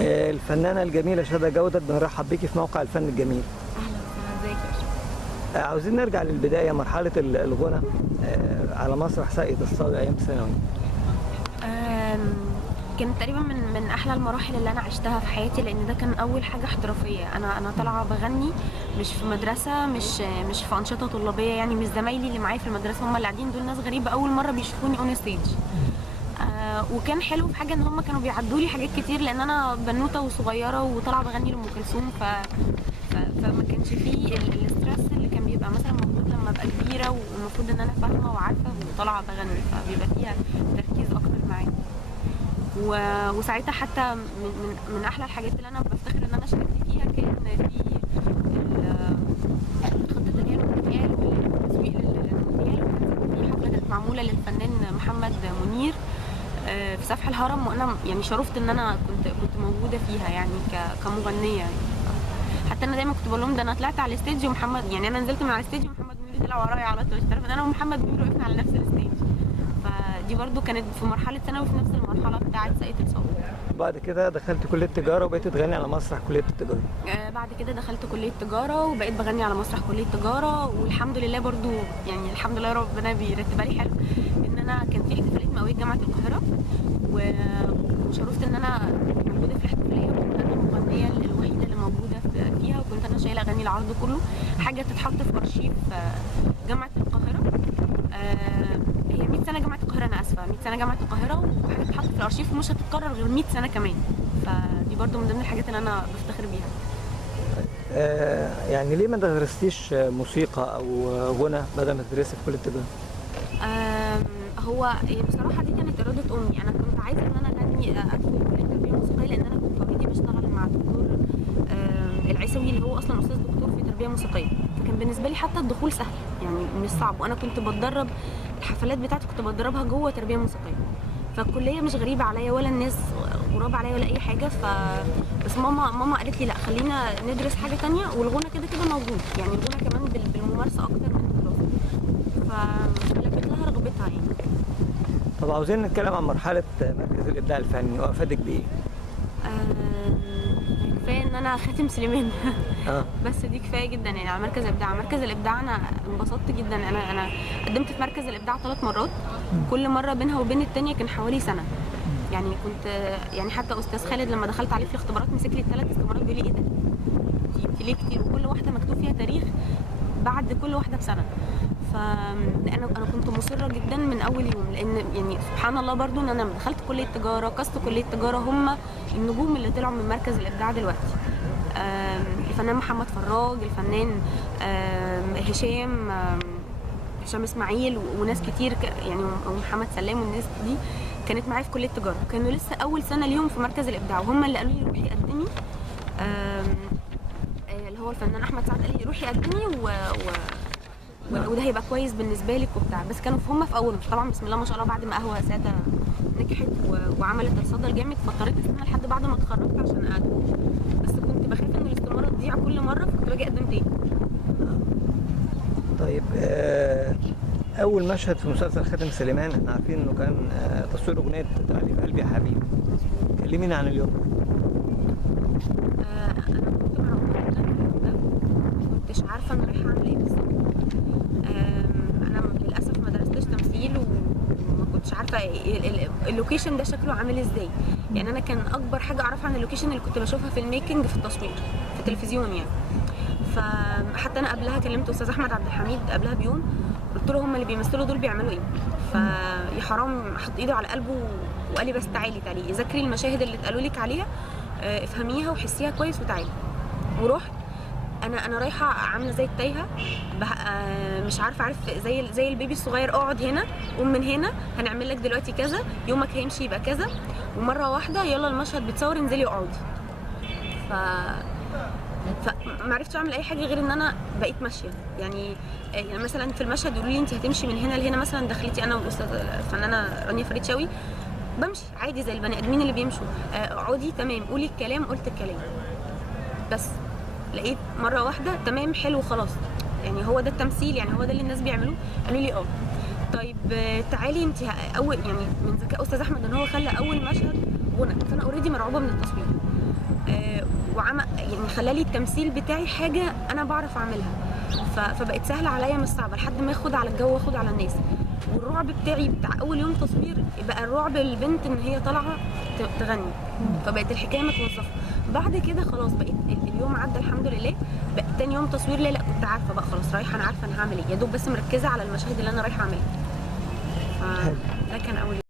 الفنانة الجميلة شادة جودة، بنرحب بيكي في موقع الفن الجميل. اهلا وسهلا، ازيك يا باشا؟ عاوزين نرجع للبداية، مرحلة الغنى على مسرح ساقية الصاوي أيام ثانوي. كانت تقريبا من احلى المراحل اللي انا عشتها في حياتي، لان ده كان اول حاجه احترافيه. انا طالعه بغني، مش في مدرسه، مش في انشطه طلابيه، يعني مش زمايلي اللي معايا في المدرسه هم اللي قاعدين، دول ناس غريبه اول مره بيشوفوني اون ستيج. وكان حلو في حاجه ان هم كانوا بيعدوا لي حاجات كتير، لان انا بنوته وصغيره وطالعه بغني لام كلثوم، فما كانش فيه الاسترس اللي كان بيبقى مثلا موجود لما ابقى كبيره والمفروض ان انا فاهمه وعارفه وطالعه بغني، فبيبقى فيها تركيز اكتر معايا. وساعتها حتى من احلى الحاجات اللي انا بفتخر ان انا شاركت فيها كان في خطه اللي هي المونديال والتسويق للمونديال، وكانت في حفله كانت معموله للفنان محمد منير في سفح الهرم، وانا يعني شرفت ان انا كنت موجوده فيها يعني كمغنيه يعني. حتى انا دايما كنت بقول لهم ده انا طلعت على الستيج ومحمد، يعني انا نزلت من على الستيج ومحمد منير طلع ورايا على طول، تعرف ان انا ومحمد منير وقفنا على نفس الستيج. فدي برضو كانت في مرحله ثانوي، في نفس المرحله بتاعه ساقية الصاوي. بعد كده دخلت كلية تجارة وبقيت تغني على مسرح كلية التجارة. بعد كده دخلت كليه تجاره وبقيت بغني على مسرح كليه تجاره، والحمد لله برضو يعني الحمد لله ربنا بيرتبها لي حلو، ان انا كان في احتفاليه مئويه جامعه القاهره وشرفت ان انا موجوده في الاحتفاليه، وكنت انا المغنيه الوحيده اللي موجوده فيها، وكنت انا شايله اغاني العرض كله، حاجه تتحط في ارشيف جامعه القاهره. هي 100 سنه جامعه القاهره، انا اسفه 100 سنه جامعه القاهره، وحاجه تتحط في الارشيف ومش هتتكرر غير 100 سنه كمان، فدي برضو من ضمن الحاجات اللي انا بفتخر بيها. يعني ليه ما درستيش موسيقى أو غنى بدل ما تدرسي في كلية التجارة؟ هو بصراحه دي كانت اراده امي، انا كنت عايزه ان انا اغني ادخل كليه التربيه الموسيقيه، لان انا كنت اوريدي بشتغل مع الدكتور العيسوي اللي هو اصلا استاذ دكتور في تربيه موسيقيه، فكان بالنسبه لي حتى الدخول سهل يعني مش صعب، وانا كنت بتدرب الحفلات بتاعتي كنت بتدربها جوه تربيه موسيقيه، فالكليه مش غريبه عليا ولا الناس غراب عليا ولا اي حاجه. بس ماما قالت لي لا خلينا ندرس حاجه تانية، والغنى كده كده موجود، يعني الغنى كمان بالممارسه اكتر من الدراسه، فلبيت لها رغبتها يعني. طب عاوزين نتكلم عن مرحلة مركز الإبداع الفني وأفادك بإيه؟ كفايه ان انا خاتم سليمان آه. بس دي كفايه جدا يعني على مركز الابداع. مركز الابداع انا انبسطت جدا، انا قدمت في مركز الابداع 3 مرات، كل مره بينها وبين الثانيه كان حوالي سنه، يعني كنت يعني حتى استاذ خالد لما دخلت عليه في الاختبارات مسك لي ال3 اختبارات بيقول لي ايه ده انت ليه كتير، وكل واحده مكتوب فيها تاريخ بعد كل واحده بسنه. فانا كنت مصره جدا من اول يوم، لان يعني سبحان الله برضو ان انا دخلت كليه تجاره، قصت كليه تجاره هم النجوم اللي طلعوا من مركز الابداع دلوقتي. الفنان محمد فراج، الفنان هشام اسماعيل وناس كتير يعني ومحمد سلام، والناس دي كانت معايا في كليه تجاره، كانوا لسه اول سنه ليهم في مركز الابداع، وهم اللي قالوا لي روحي قدمي. اللي هو الفنان احمد سعد قال لي روحي قدمي وده هيبقى كويس بالنسبه لك وبتاع، بس كانوا هم في اولهم. طبعا بسم الله ما شاء الله بعد ما قهوه ساده نجحت وعملت الصدى الجامد، فاضطريت استنى لحد بعد ما اتخرجت عشان اقدم، بس كنت بخاف ان الاستماره تضيع كل مره، فكنت باجي اقدم تاني. طيب أول مشهد في مسلسل خاتم سليمان احنا عارفين إنه كان تصوير أغنية تأليف قلبي يا حبيبي، كلمينا عن اليوم. انا كنت مرعوبه جدا في اليوم ده، ما كنتش عارفه انا رايحه اعمل ايه بالظبط. انا للاسف ما درستش تمثيل وما كنتش عارفه اللوكيشن ده شكله عامل ازاي، يعني انا كان اكبر حاجه اعرفها عن اللوكيشن اللي كنت بشوفها في الميكنج في التصوير في التلفزيون يعني. فحتى انا قبلها كلمت استاذ احمد عبد الحميد قبلها بيوم، قلت له هم اللي بيمثلوا دول بيعملوا ايه، فيا حرام حط ايده على قلبه وقال لي بس تعالي ذاكري المشاهد اللي اتقالوا لك عليها، افهميها وحسيها كويس وتعالي. ورحت انا رايحه عامله زي التايهه، مش عارف زي البيبي الصغير، اقعد هنا قوم من هنا هنعمل لك دلوقتي كذا، يومك هيمشي يبقى كذا، ومره واحده يلا المشهد بتصور انزلي اقعدي. فما عرفتش اعمل اي حاجه غير ان انا بقيت ماشيه، يعني مثلا في المشهد يقولوا لي انت هتمشي من هنا لهنا، مثلا دخلتي انا والاستاذه الفنانه رانيا فريد شوقي، بمشي عادي زي البني ادمين اللي بيمشوا، اقعدي تمام قولي الكلام، قلت الكلام، بس لقيت مره واحده تمام حلو خلاص، يعني هو ده التمثيل، يعني هو ده اللي الناس بيعملوه. قالوا لي طيب تعالي انت اول، يعني من ذكاء استاذ احمد ان هو خلى اول مشهد غنى، فانا اوريدي مرعوبه من التصوير، وعمل يعني خلالي التمثيل بتاعي حاجه انا بعرف اعملها، فبقت سهله عليا مش صعبه لحد ما اخد على الجو واخد على الناس. والرعب بتاعي بتاع اول يوم تصوير بقى الرعب البنت ان هي طالعه تغني، فبقت الحكايه متوظفه. بعد كده خلاص بقيت اليوم عدى الحمد لله، بقى تاني يوم تصوير لا كنت عارفه بقى خلاص رايحه، انا عارفه انا هعمل ايه، يا دوب بس مركزه على المشاهد اللي انا رايحه اعملها. فده كان اول يوم.